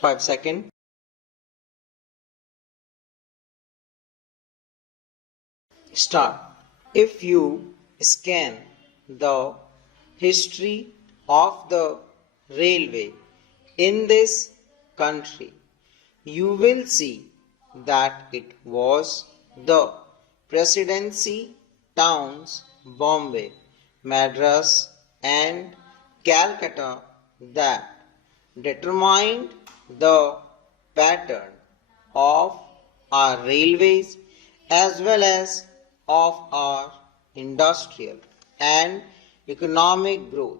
5 seconds. Start. If you scan the history of the railway in this country, you will see that it was the presidency towns Bombay, Madras and Calcutta that determined the pattern of our railways as well as of our industrial and economic growth.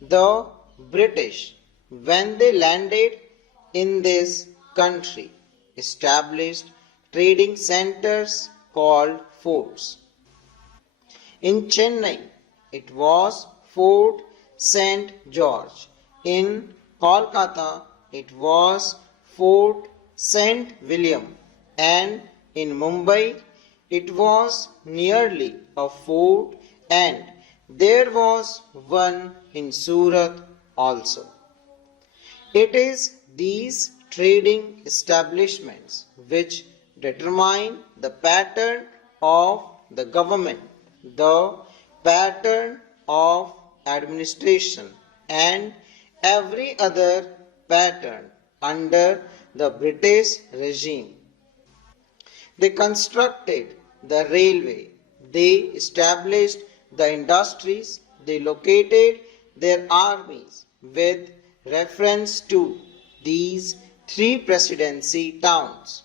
The British, when they landed in this country, established trading centers called forts. In Chennai, it was Fort St. George. In Kolkata, it was Fort St. William. And in Mumbai, it was nearly a fort, and there was one in Surat also. It is these trading establishments which determine the pattern of the government, the pattern of administration, and every other pattern under the British regime. They constructed the railway, they established the industries, they located their armies with reference to these three presidency towns.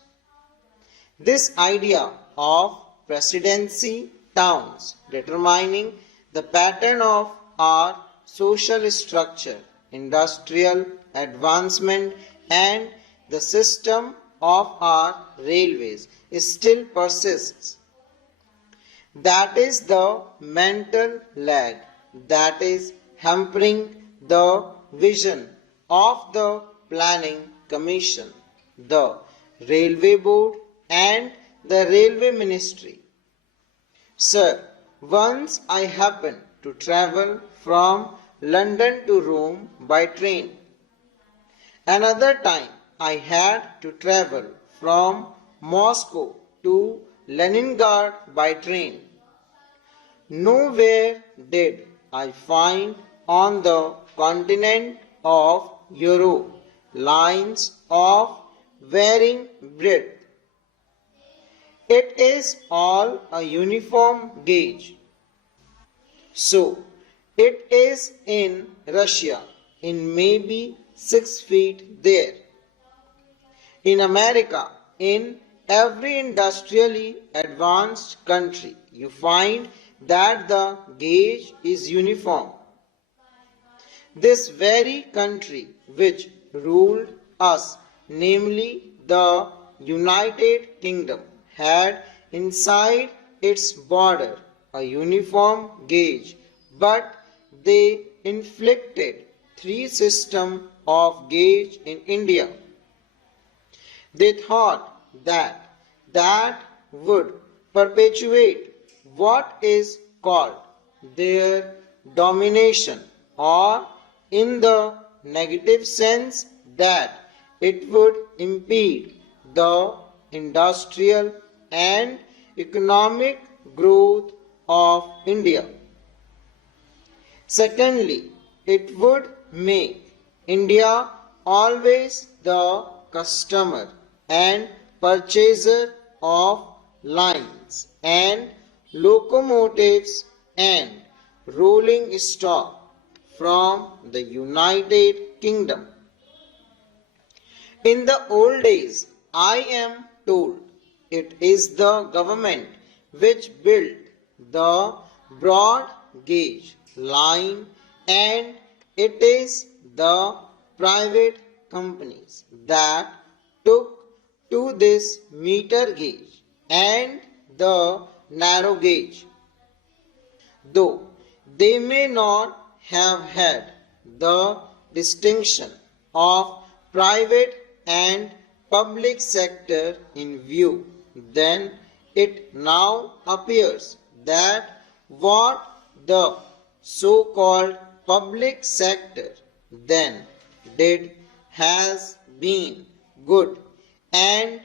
This idea of presidency towns determining the pattern of our social structure, industrial advancement and the system of our railways still persists. That is the mental lag that is hampering the vision of the Planning Commission, the Railway Board and the Railway Ministry. Sir, once I happened to travel from London to Rome by train. Another time I had to travel from Moscow to Leningrad by train. Nowhere did I find on the continent of Europe lines of varying breadth. It is all a uniform gauge. So, it is in Russia in maybe 6 feet there. In America, in every industrially advanced country, you find that the gauge is uniform. This very country which ruled us, namely the United Kingdom, had inside its border a uniform gauge, but they inflicted 3 systems of gauge in India. They thought that would perpetuate what is called their domination, or in the negative sense that it would impede the industrial and economic growth of India. Secondly, it would make India always the customer and purchaser of lines and locomotives and rolling stock from the United Kingdom. In the old days, I am told, it is the government which built the broad gauge line, and it is the private companies that took to this meter gauge and the narrow gauge. Though they may not have had the distinction of private and public sector in view, then it now appears that what the so-called public sector then did has been good and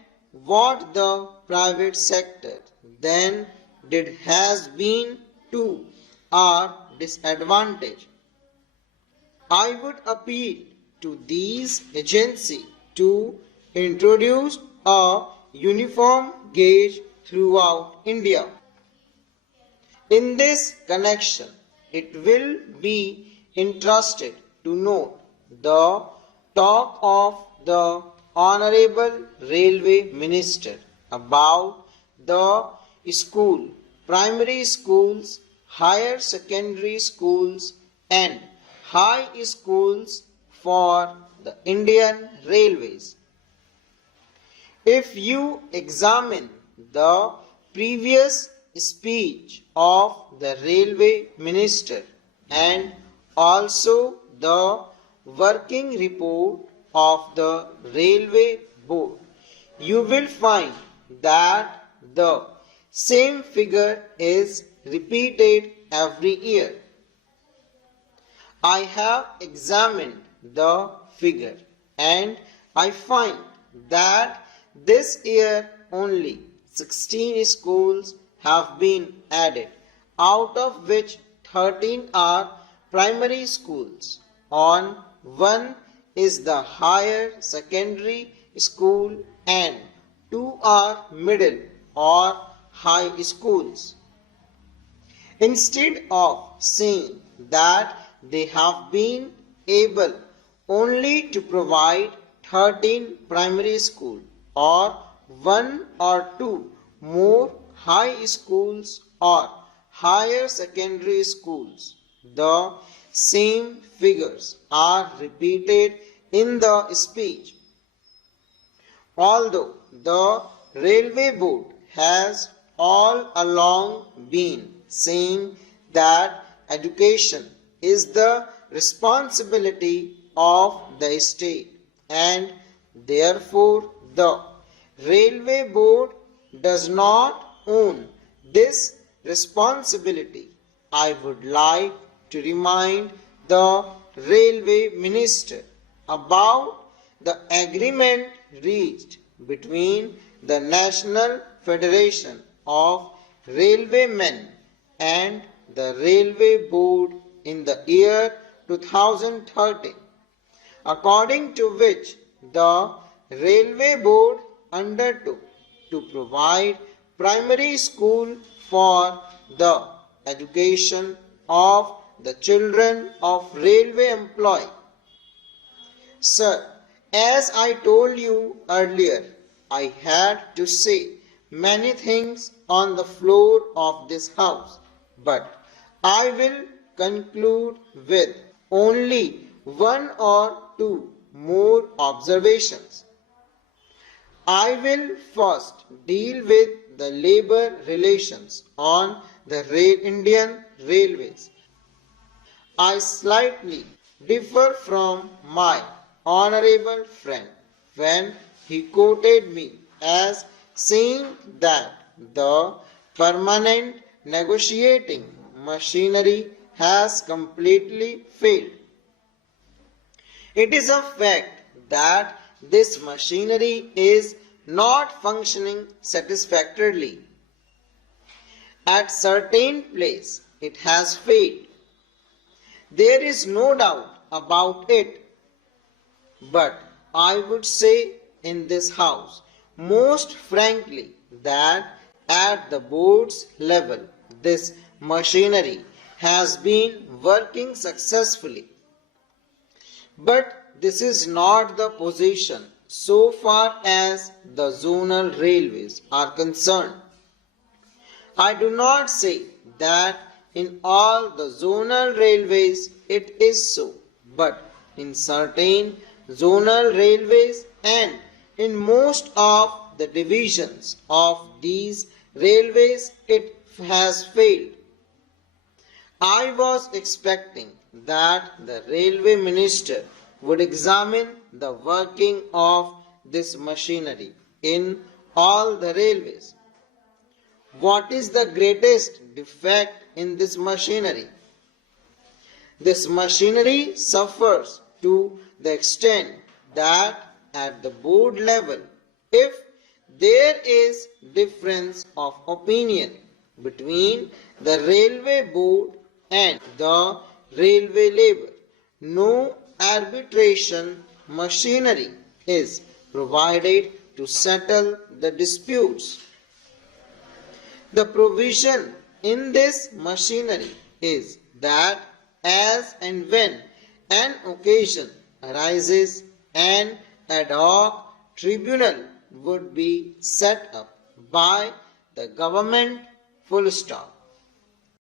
what the private sector then did has been to our disadvantage. I would appeal to these agencies to introduce a uniform gauge throughout India. In this connection, it will be interesting to note the talk of the Honorable Railway Minister about the school, primary schools, higher secondary schools and high schools for the Indian Railways. If you examine the previous speech of the Railway Minister and also the working report of the Railway Board, you will find that the same figure is repeated every year. I have examined the figure and I find that this year only 16 schools have been added, out of which 13 are primary schools. On one is the higher secondary school and 2 are middle or high schools. Instead of saying that they have been able only to provide 13 primary schools or 1 or 2 more high schools or higher secondary schools, the same figures are repeated in the speech. Although the Railway Board has all along been saying that education is the responsibility of the state and therefore the Railway Board does not own this responsibility, I would like to remind the Railway Minister about the agreement reached between the National Federation of Railwaymen and the Railway Board in the year 2013, according to which the Railway Board undertook to provide primary school for the education of the children of railway employees. Sir, as I told you earlier, I had to say many things on the floor of this house, but I will conclude with only 1 or 2 more observations. I will first deal with the labor relations on the Indian Railways. I slightly differ from my honorable friend when he quoted me as saying that the permanent negotiating machinery has completely failed. It is a fact that this machinery is not functioning satisfactorily. At certain place it has failed. There is no doubt about it. But I would say in this house most frankly that at the board's level this machinery has been working successfully. But this is not the position so far as the zonal railways are concerned. I do not say that in all the zonal railways it is so, but in certain zonal railways and in most of the divisions of these railways it has failed. I was expecting that the railway minister would examine the working of this machinery in all the railways. What is the greatest defect in this machinery? This machinery suffers to the extent that at the board level, if there is difference of opinion between the railway board and the railway labor, no arbitration machinery is provided to settle the disputes. The provision in this machinery is that as and when an occasion arises, an ad hoc tribunal would be set up by the government, full stop.